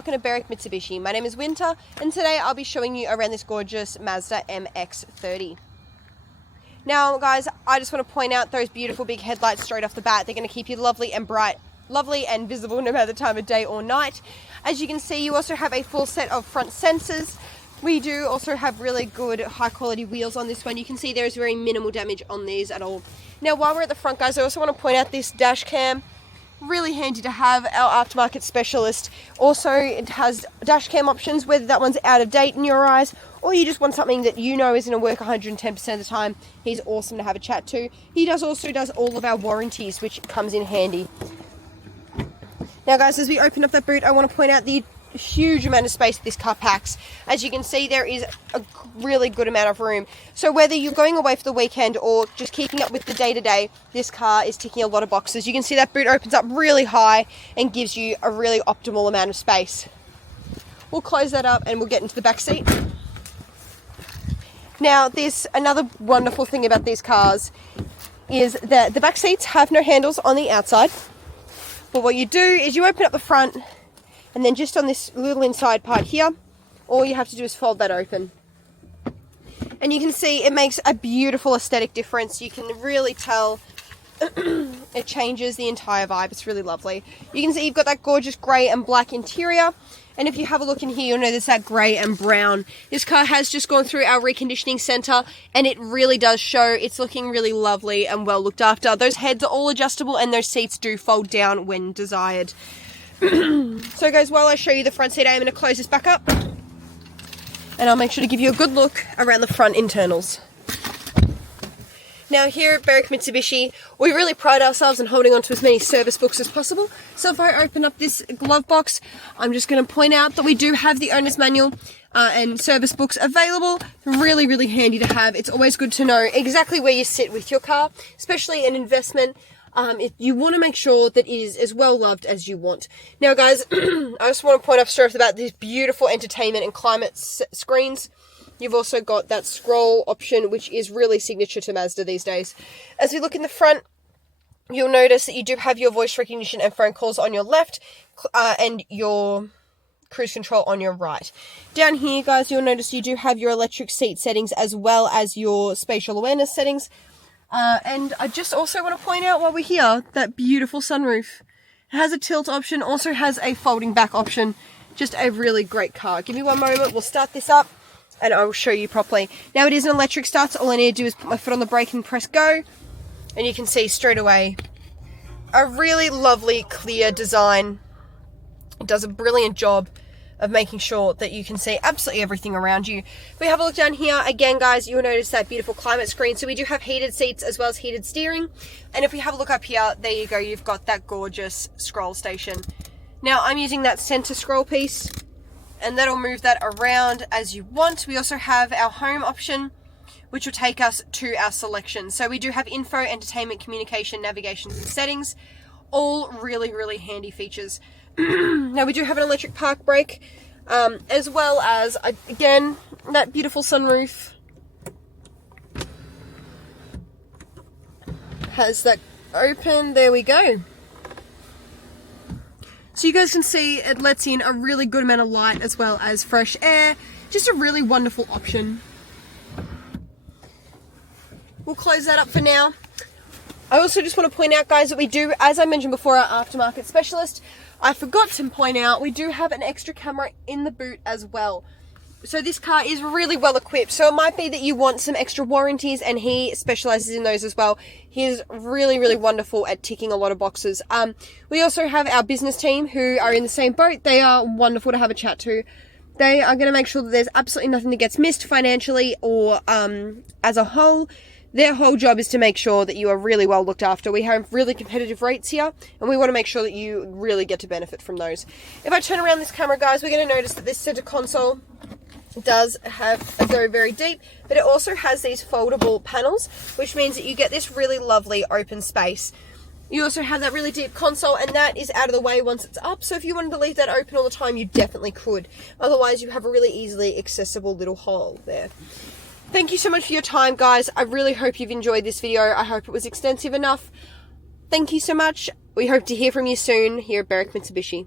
welcome to Berwick Mitsubishi. My name is Winter and today I'll be showing you around this gorgeous Mazda Mx-30. Now guys, I just want to point out those beautiful big headlights straight off the bat. They're going to keep you lovely and bright, lovely and visible no matter the time of day or night. As you can see, you also have a full set of front sensors. We do also have really good high quality wheels on this one. You can see there is very minimal damage on these at all. Now while we're at the front guys, I also want to point out this dash cam. Really handy to have. Our aftermarket specialist also, it has dash cam options, whether that one's out of date in your eyes or you just want something that you know is going to work 110% of the time. He's awesome to have a chat to. He also does all of our warranties, which comes in handy. Now guys, as we open up that boot, I want to point out the huge amount of space this car packs. As you can see, there is a really good amount of room. So whether you're going away for the weekend or just keeping up with the day-to-day, this car is ticking a lot of boxes. You can see that boot opens up really high and gives you a really optimal amount of space. We'll close that up and we'll get into the back seat. Now, another wonderful thing about these cars is that the back seats have no handles on the outside. But what you do is you open up the front, and then just on this little inside part here, all you have to do is fold that open. And you can see it makes a beautiful aesthetic difference. You can really tell it changes the entire vibe. It's really lovely. You can see you've got that gorgeous grey and black interior. And if you have a look in here, you'll notice that grey and brown. This car has just gone through our reconditioning centre and it really does show. It's looking really lovely and well looked after. Those heads are all adjustable and those seats do fold down when desired. So guys, while I show you the front seat, I'm going to close this back up and I'll make sure to give you a good look around the front internals. Now here at Berwick Mitsubishi, we really pride ourselves in holding on to as many service books as possible. So if I open up this glove box, I'm just going to point out that we do have the owner's manual and service books available. Really, really handy to have. It's always good to know exactly where you sit with your car, especially an investment. You want to make sure that it is as well loved as you want. Now guys, I just want to point out straight off the bat these beautiful entertainment and climate screens. You've also got that scroll option, which is really signature to Mazda these days. As we look in the front, you'll notice that you do have your voice recognition and phone calls on your left, and your cruise control on your right. Down here, guys, you'll notice you do have your electric seat settings as well as your spatial awareness settings. And I just also want to point out while we're here, that beautiful sunroof. It has a tilt option, also has a folding back option. Just a really great car. Give me one moment, we'll start this up and I will show you properly. Now it is an electric start, so all I need to do is put my foot on the brake and press go. And you can see straight away a really lovely, clear design. It does a brilliant job of making sure that you can see absolutely everything around you. If we have a look down here, again guys, you'll notice that beautiful climate screen. So we do have heated seats as well as heated steering. And if we have a look up here, there you go, you've got that gorgeous scroll station. Now I'm using that center scroll piece, and that'll move that around as you want. We also have our home option, which will take us to our selection. So we do have info, entertainment, communication, navigation, and settings. All really, really handy features. Now we do have an electric park brake, as well as, again, that beautiful sunroof. Has that open, there we go. So you guys can see it lets in a really good amount of light as well as fresh air. Just a really wonderful option. We'll close that up for now. I also just want to point out guys that we do, as I mentioned before, our aftermarket specialist, I forgot to point out, we do have an extra camera in the boot as well. So this car is really well equipped. So it might be that you want some extra warranties and he specializes in those as well. He's really, really wonderful at ticking a lot of boxes. We also have our business team who are in the same boat. They are wonderful to have a chat to. They are going to make sure that there's absolutely nothing that gets missed financially or as a whole. Their whole job is to make sure that you are really well looked after. We have really competitive rates here, and we want to make sure that you really get to benefit from those. If I turn around this camera, guys, we're going to notice that this center console does go very deep, but it also has these foldable panels, which means that you get this really lovely open space. You also have that really deep console, and that is out of the way once it's up, so if you wanted to leave that open all the time, you definitely could. Otherwise, you have a really easily accessible little hole there. Thank you so much for your time, guys. I really hope you've enjoyed this video. I hope it was extensive enough. Thank you so much. We hope to hear from you soon here at Berwick Mitsubishi.